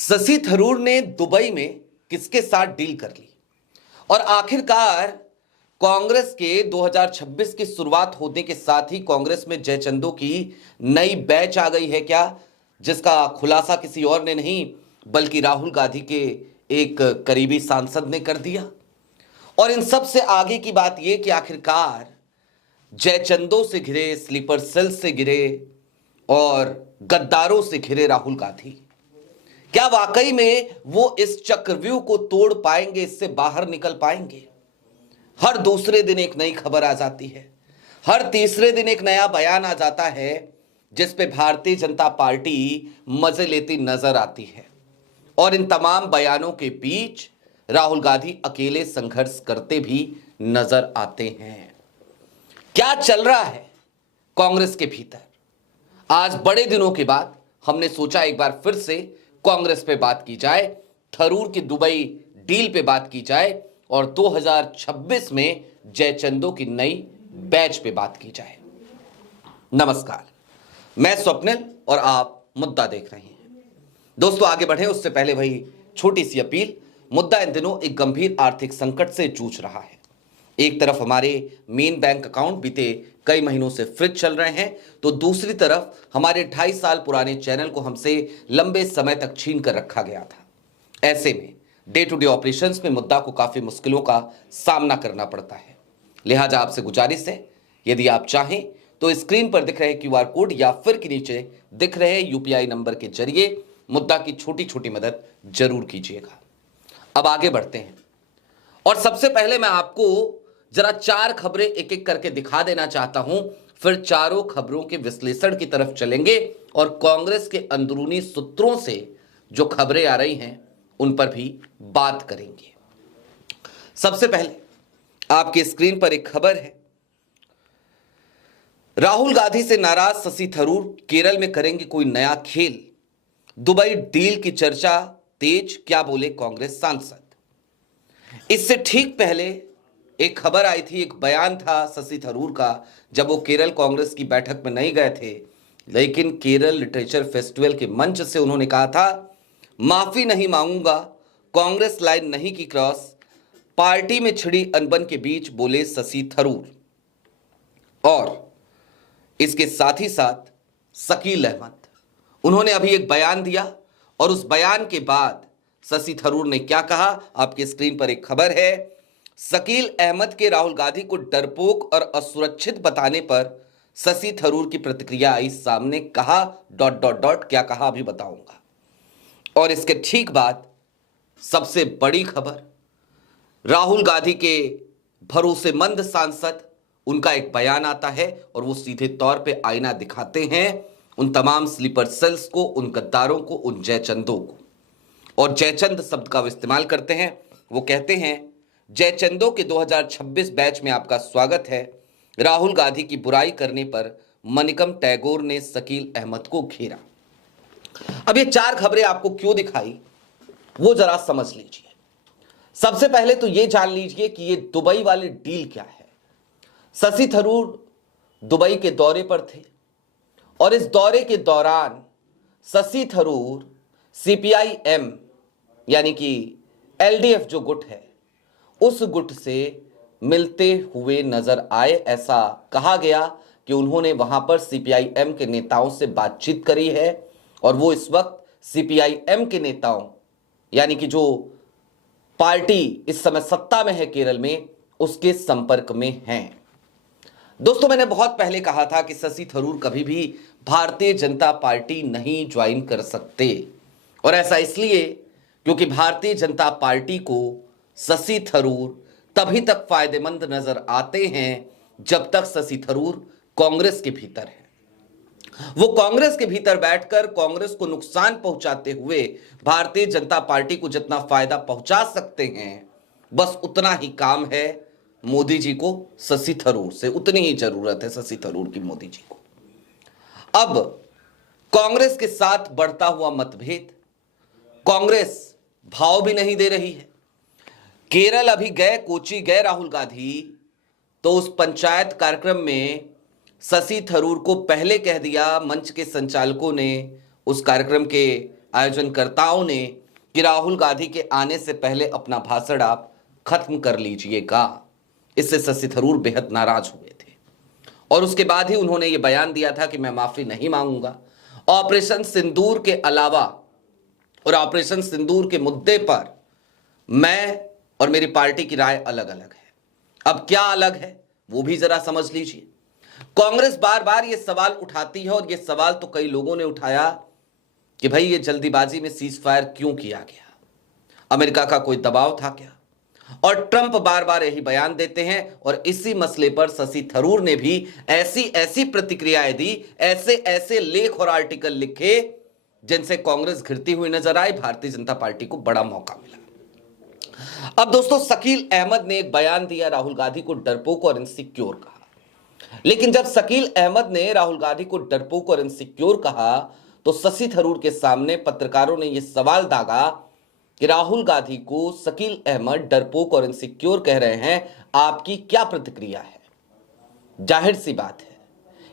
शशि थरूर ने दुबई में किसके साथ डील कर ली और आखिरकार कांग्रेस के 2026 की शुरुआत होने के साथ ही कांग्रेस में जयचंदों की नई बैच आ गई है क्या, जिसका खुलासा किसी और ने नहीं बल्कि राहुल गांधी के एक करीबी सांसद ने कर दिया। और इन सब से आगे की बात यह कि आखिरकार जयचंदों से घिरे, स्लीपर सेल से घिरे और गद्दारों से घिरे राहुल गांधी क्या वाकई में वो इस चक्रव्यूह को तोड़ पाएंगे, इससे बाहर निकल पाएंगे। हर दूसरे दिन एक नई खबर आ जाती है, हर तीसरे दिन एक नया बयान आ जाता है जिस पे भारतीय जनता पार्टी मजे लेती नजर आती है। और इन तमाम बयानों के बीच राहुल गांधी अकेले संघर्ष करते भी नजर आते हैं। क्या चल रहा है कांग्रेस के भीतर? आज बड़े दिनों के बाद हमने सोचा एक बार फिर से कांग्रेस पे बात की जाए, थरूर की दुबई डील पे बात की जाए और 2026 में जयचंदों की नई बैच पे बात की जाए। नमस्कार, मैं स्वप्निल और आप मुद्दा देख रहे हैं। दोस्तों, आगे बढ़े उससे पहले वही छोटी सी अपील। मुद्दा इन दिनों एक गंभीर आर्थिक संकट से जूझ रहा है। एक तरफ हमारे मेन बैंक अकाउंट बीते कई महीनों से फ्रीज चल रहे हैं, तो दूसरी तरफ हमारे 2.5 साल पुराने चैनल को हमसे लंबे समय तक छीन कर रखा गया था। ऐसे में डे टू डे ऑपरेशंस में मुद्दा को काफी मुश्किलों का सामना करना पड़ता है। लिहाजा आपसे गुजारिश है, यदि आप चाहें तो स्क्रीन पर दिख रहे क्यूआर कोड या फिर के नीचे दिख रहे यूपीआई नंबर के जरिए मुद्दा की छोटी छोटी मदद जरूर कीजिएगा। अब आगे बढ़ते हैं और सबसे पहले मैं आपको जरा 4 खबरें एक एक करके दिखा देना चाहता हूं, फिर चारों खबरों के विश्लेषण की तरफ चलेंगे और कांग्रेस के अंदरूनी सूत्रों से जो खबरें आ रही हैं उन पर भी बात करेंगे। सबसे पहले आपकी स्क्रीन पर एक खबर है, राहुल गांधी से नाराज शशि थरूर केरल में करेंगे कोई नया खेल, दुबई डील की चर्चा तेज, क्या बोले कांग्रेस सांसद। इससे ठीक पहले एक खबर आई थी, एक बयान था शशि थरूर का जब वो केरल कांग्रेस की बैठक में नहीं गए थे, लेकिन केरल लिटरेचर फेस्टिवल के मंच से उन्होंने कहा था, माफी नहीं मांगूंगा, कांग्रेस लाइन नहीं की क्रॉस, पार्टी में छिड़ी अनबन के बीच बोले शशि थरूर। और इसके साथ ही साथ शकील अहमद, उन्होंने अभी एक बयान दिया और उस बयान के बाद शशि थरूर ने क्या कहा, आपकी स्क्रीन पर एक खबर है। शकील अहमद के राहुल गांधी को डरपोक और असुरक्षित बताने पर शशि थरूर की प्रतिक्रिया आई सामने, कहा ... क्या कहा अभी बताऊंगा। और इसके ठीक बाद सबसे बड़ी खबर, राहुल गांधी के भरोसेमंद सांसद, उनका एक बयान आता है और वो सीधे तौर पे आईना दिखाते हैं उन तमाम स्लीपर सेल्स को, उन गद्दारों को, उन जयचंदों को, और जयचंद शब्द का इस्तेमाल करते हैं। वो कहते हैं, जयचंदों के 2026 बैच में आपका स्वागत है। राहुल गांधी की बुराई करने पर मनिकम टैगोर ने शकील अहमद को घेरा। अब ये 4 खबरें आपको क्यों दिखाई वो जरा समझ लीजिए। सबसे पहले तो ये जान लीजिए कि ये दुबई वाली डील क्या है। शशि थरूर दुबई के दौरे पर थे और इस दौरे के दौरान शशि थरूर सीपीआई-एम यानी कि एलडीएफ जो गुट है उस गुट से मिलते हुए नजर आए। ऐसा कहा गया कि उन्होंने वहां पर सीपीआई-एम के नेताओं से बातचीत करी है और वो इस वक्त सीपीआई-एम के नेताओं यानी कि जो पार्टी इस समय सत्ता में है केरल में, उसके संपर्क में हैं। दोस्तों, मैंने बहुत पहले कहा था कि शशि थरूर कभी भी भारतीय जनता पार्टी नहीं ज्वाइन कर सकते, और ऐसा इसलिए क्योंकि भारतीय जनता पार्टी को शशि थरूर तभी तक फायदेमंद नजर आते हैं जब तक शशि थरूर कांग्रेस के भीतर है। वो कांग्रेस के भीतर बैठकर कांग्रेस को नुकसान पहुंचाते हुए भारतीय जनता पार्टी को जितना फायदा पहुंचा सकते हैं, बस उतना ही काम है मोदी जी को शशि थरूर से, उतनी ही जरूरत है शशि थरूर की मोदी जी को। अब कांग्रेस के साथ बढ़ता हुआ मतभेद, कांग्रेस भाव भी नहीं दे रही है। केरल अभी गए, कोची गए राहुल गांधी, तो उस पंचायत कार्यक्रम में शशि थरूर को पहले कह दिया मंच के संचालकों ने, उस कार्यक्रम के आयोजनकर्ताओं ने कि राहुल गांधी के आने से पहले अपना भाषण आप खत्म कर लीजिएगा। इससे शशि थरूर बेहद नाराज हुए थे और उसके बाद ही उन्होंने ये बयान दिया था कि मैं माफी नहीं मांगूंगा। ऑपरेशन सिंदूर के अलावा और ऑपरेशन सिंदूर के मुद्दे पर मैं और मेरी पार्टी की राय अलग अलग है। अब क्या अलग है वो भी जरा समझ लीजिए। कांग्रेस बार बार ये सवाल उठाती है और ये सवाल तो कई लोगों ने उठाया कि भाई ये जल्दीबाजी में सीज फायर क्यों किया गया, अमेरिका का कोई दबाव था क्या? और ट्रंप बार बार यही बयान देते हैं और इसी मसले पर शशि थरूर ने भी ऐसी ऐसी प्रतिक्रियाएं दी, ऐसे ऐसे लेख और आर्टिकल लिखे जिनसे कांग्रेस घिरती हुई नजर आई। भारतीय जनता पार्टी को बड़ा मौका मिला। अब दोस्तों, शकील अहमद ने एक बयान दिया, राहुल गांधी को डरपोक और इनसिक्योर कहा। लेकिन जब शकील अहमद ने राहुल गांधी को डरपोक और इनसिक्योर कहा तो शशि थरूर के सामने पत्रकारों ने यह सवाल दागा कि राहुल गांधी को शकील अहमद डरपोक और इनसिक्योर कह रहे हैं, आपकी क्या प्रतिक्रिया है? जाहिर सी बात है,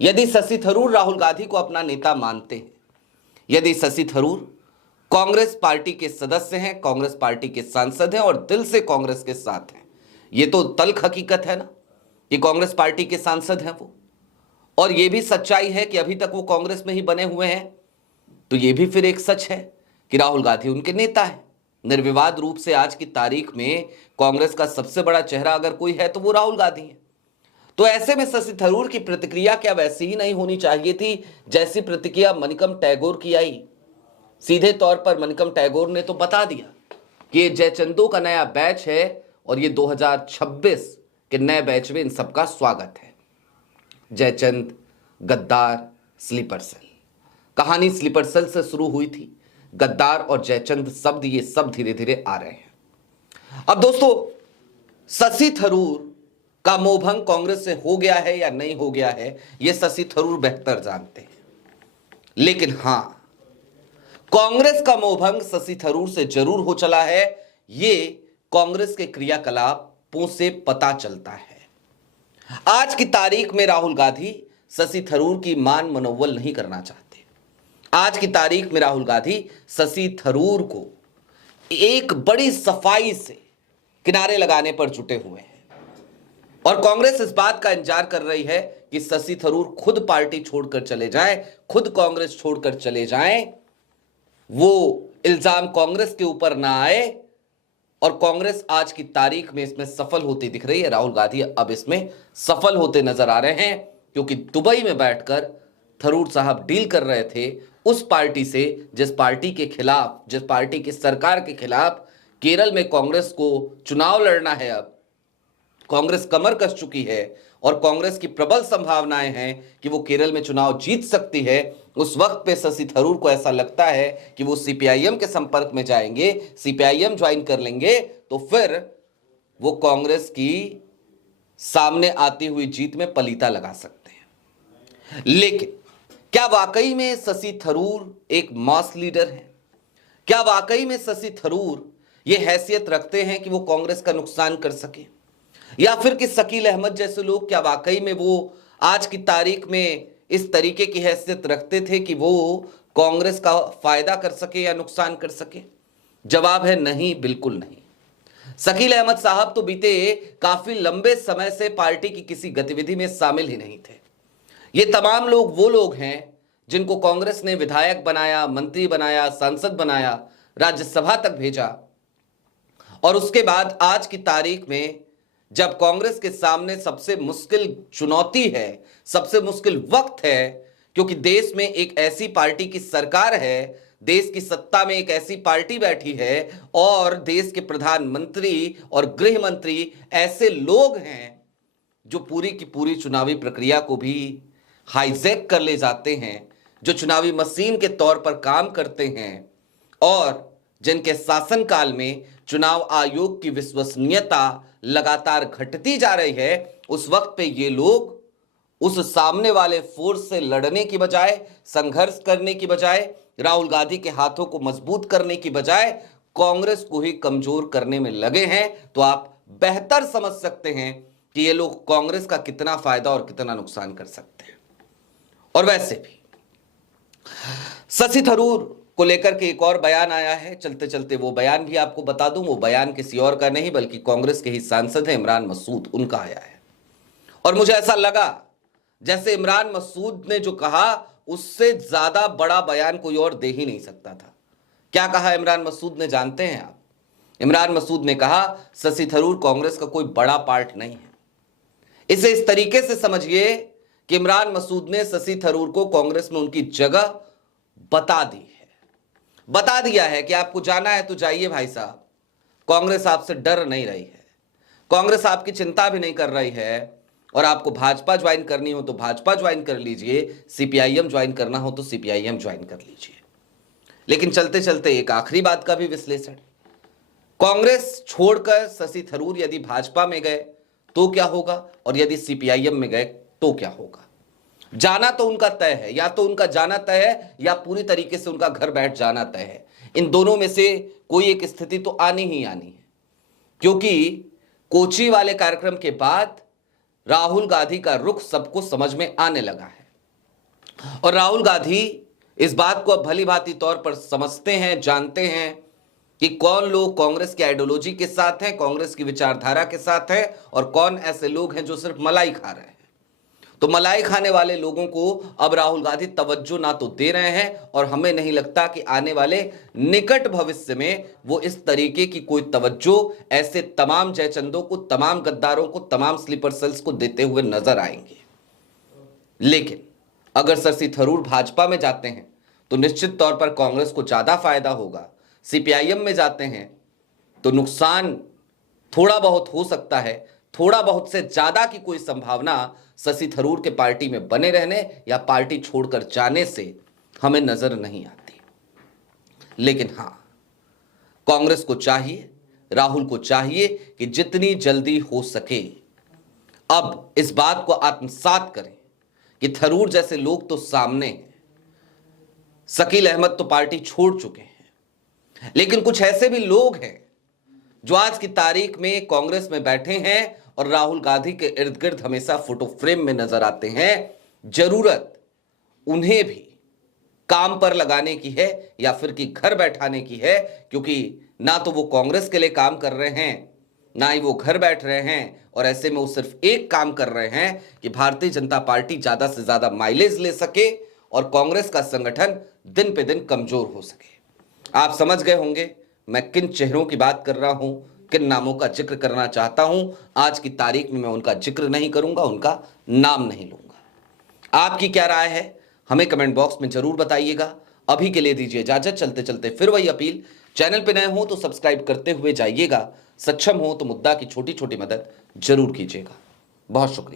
यदि शशि थरूर राहुल गांधी को अपना नेता मानते हैं, यदि शशि थरूर कांग्रेस पार्टी के सदस्य हैं, कांग्रेस पार्टी के सांसद हैं और दिल से कांग्रेस के साथ हैं, ये तो तल्ख हकीकत है ना कि कांग्रेस पार्टी के सांसद हैं वो, और ये भी सच्चाई है कि अभी तक वो कांग्रेस में ही बने हुए हैं, तो ये भी फिर एक सच है कि राहुल गांधी उनके नेता है। निर्विवाद रूप से आज की तारीख में कांग्रेस का सबसे बड़ा चेहरा अगर कोई है तो वो राहुल गांधी है। तो ऐसे में शशि थरूर की प्रतिक्रिया क्या वैसी ही नहीं होनी चाहिए थी जैसी प्रतिक्रिया मणिकम टैगोर की आई? सीधे तौर पर मणिकम टैगोर ने तो बता दिया कि ये जयचंदों का नया बैच है और ये 2026 के नए बैच में इन सबका स्वागत है। जयचंद, गद्दार, स्लीपर सेल, कहानी स्लीपर सेल से शुरू हुई थी। गद्दार और जयचंद शब्द ये सब धीरे धीरे आ रहे हैं। अब दोस्तों, शशि थरूर का मोहभंग कांग्रेस से हो गया है या नहीं हो गया है, ये शशि थरूर बेहतर जानते हैं। लेकिन हां, कांग्रेस का मोहभंग शशि थरूर से जरूर हो चला है, ये कांग्रेस के क्रियाकलापों से पता चलता है। आज की तारीख में राहुल गांधी शशि थरूर की मान मनोवल नहीं करना चाहते। आज की तारीख में राहुल गांधी शशि थरूर को एक बड़ी सफाई से किनारे लगाने पर जुटे हुए हैं और कांग्रेस इस बात का इंतजार कर रही है कि शशि थरूर खुद पार्टी छोड़कर चले जाएं, खुद कांग्रेस छोड़कर चले जाएं, वो इल्जाम कांग्रेस के ऊपर ना आए। और कांग्रेस आज की तारीख में इसमें सफल होती दिख रही है। राहुल गांधी अब इसमें सफल होते नजर आ रहे हैं क्योंकि दुबई में बैठकर थरूर साहब डील कर रहे थे उस पार्टी से जिस पार्टी के खिलाफ, जिस पार्टी की सरकार के खिलाफ केरल में कांग्रेस को चुनाव लड़ना है। अब कांग्रेस कमर कस चुकी है और कांग्रेस की प्रबल संभावनाएं हैं कि वो केरल में चुनाव जीत सकती है। उस वक्त पे शशि थरूर को ऐसा लगता है कि वो सीपीआईएम के संपर्क में जाएंगे, सीपीआईएम ज्वाइन कर लेंगे तो फिर वो कांग्रेस की सामने आती हुई जीत में पलीता लगा सकते हैं। लेकिन क्या वाकई में शशि थरूर एक मास लीडर है? क्या वाकई में शशि थरूर ये हैसियत रखते हैं कि वो कांग्रेस का नुकसान कर सके? या फिर कि शकील अहमद जैसे लोग क्या वाकई में वो आज की तारीख में इस तरीके की हैसियत रखते थे कि वो कांग्रेस का फायदा कर सके या नुकसान कर सके? जवाब है नहीं, बिल्कुल नहीं। शकील अहमद साहब तो बीते काफी लंबे समय से पार्टी की किसी गतिविधि में शामिल ही नहीं थे। ये तमाम लोग वो लोग हैं जिनको कांग्रेस ने विधायक बनाया, मंत्री बनाया, सांसद बनाया, राज्यसभा तक भेजा और उसके बाद आज की तारीख में जब कांग्रेस के सामने सबसे मुश्किल चुनौती है, सबसे मुश्किल वक्त है, क्योंकि देश में एक ऐसी पार्टी की सरकार है, देश की सत्ता में एक ऐसी पार्टी बैठी है और देश के प्रधानमंत्री और गृह मंत्री ऐसे लोग हैं जो पूरी की पूरी चुनावी प्रक्रिया को भी हाईजैक कर ले जाते हैं, जो चुनावी मशीन के तौर पर काम करते हैं और जिनके शासनकाल में चुनाव आयोग की विश्वसनीयता लगातार घटती जा रही है। उस वक्त पे ये लोग उस सामने वाले फोर्स से लड़ने की बजाय, संघर्ष करने की बजाय, राहुल गांधी के हाथों को मजबूत करने की बजाय कांग्रेस को ही कमजोर करने में लगे हैं। तो आप बेहतर समझ सकते हैं कि ये लोग कांग्रेस का कितना फायदा और कितना नुकसान कर सकते हैं। और वैसे भी शशि थरूर को लेकर के एक और बयान आया है। चलते चलते वो बयान भी आपको बता दूं। वो बयान किसी और का नहीं बल्कि कांग्रेस के ही सांसद हैं इमरान मसूद, उनका आया है। और मुझे ऐसा लगा जैसे इमरान मसूद ने जो कहा उससे ज्यादा बड़ा बयान कोई और दे ही नहीं सकता था। क्या कहा इमरान मसूद ने, जानते हैं आप? इमरान मसूद ने कहा शशि थरूर कांग्रेस का कोई बड़ा पार्ट नहीं है। इसे इस तरीके से समझिए कि इमरान मसूद ने शशि थरूर को कांग्रेस में उनकी जगह बता दी है, बता दिया है कि आपको जाना है तो जाइए भाई साहब, कांग्रेस आपसे डर नहीं रही है, कांग्रेस आपकी चिंता भी नहीं कर रही है, और आपको भाजपा ज्वाइन करनी हो तो भाजपा ज्वाइन कर लीजिए, सीपीआईएम ज्वाइन करना हो तो सीपीआईएम ज्वाइन कर लीजिए। लेकिन चलते चलते एक आखिरी बात का भी विश्लेषण, कांग्रेस छोड़कर शशि थरूर यदि भाजपा में गए तो क्या होगा, और यदि सीपीआईएम में गए तो क्या होगा? जाना तो उनका तय है, या तो उनका जाना तय है या पूरी तरीके से उनका घर बैठ जाना तय है। इन दोनों में से कोई एक स्थिति तो आनी ही आनी है, क्योंकि कोची वाले कार्यक्रम के बाद राहुल गांधी का रुख सबको समझ में आने लगा है, और राहुल गांधी इस बात को अब भली भांति तौर पर समझते हैं, जानते हैं कि कौन लोग कांग्रेस की आइडियोलॉजी के साथ हैं, कांग्रेस की विचारधारा के साथ हैं, और कौन ऐसे लोग हैं जो सिर्फ मलाई खा रहे हैं। तो मलाई खाने वाले लोगों को अब राहुल गांधी तवज्जो ना तो दे रहे हैं, और हमें नहीं लगता कि आने वाले निकट भविष्य में वो इस तरीके की कोई तवज्जो ऐसे तमाम जयचंदों को, तमाम गद्दारों को, तमाम स्लीपर सेल्स को देते हुए नजर आएंगे। लेकिन अगर शशि थरूर भाजपा में जाते हैं तो निश्चित तौर पर कांग्रेस को ज्यादा फायदा होगा। सीपीआईएम में जाते हैं तो नुकसान थोड़ा बहुत हो सकता है, थोड़ा बहुत से ज्यादा की कोई संभावना शशि थरूर के पार्टी में बने रहने या पार्टी छोड़कर जाने से हमें नजर नहीं आती। लेकिन हां, कांग्रेस को चाहिए, राहुल को चाहिए कि जितनी जल्दी हो सके अब इस बात को आत्मसात करें कि थरूर जैसे लोग तो सामने हैं, शकील अहमद तो पार्टी छोड़ चुके हैं, लेकिन कुछ ऐसे भी लोग हैं जो आज की तारीख में कांग्रेस में बैठे हैं और राहुल गांधी के इर्द गिर्द हमेशा फोटो फ्रेम में नजर आते हैं। जरूरत उन्हें भी काम पर लगाने की है या फिर कि घर बैठाने की है, क्योंकि ना तो वो कांग्रेस के लिए काम कर रहे हैं, ना ही वो घर बैठ रहे हैं, और ऐसे में वो सिर्फ एक काम कर रहे हैं कि भारतीय जनता पार्टी ज्यादा से ज्यादा माइलेज ले सके और कांग्रेस का संगठन दिन पे दिन कमजोर हो सके। आप समझ गए होंगे मैं किन चेहरों की बात कर रहा हूं, किन नामों का जिक्र करना चाहता हूं। आज की तारीख में मैं उनका जिक्र नहीं करूंगा, उनका नाम नहीं लूंगा। आपकी क्या राय है हमें कमेंट बॉक्स में जरूर बताइएगा। अभी के लिए दीजिए इजाजत। चलते चलते फिर वही अपील, चैनल पे नए हो तो सब्सक्राइब करते हुए जाइएगा, सक्षम हो तो मुद्दा की छोटी छोटी मदद जरूर कीजिएगा। बहुत शुक्रिया।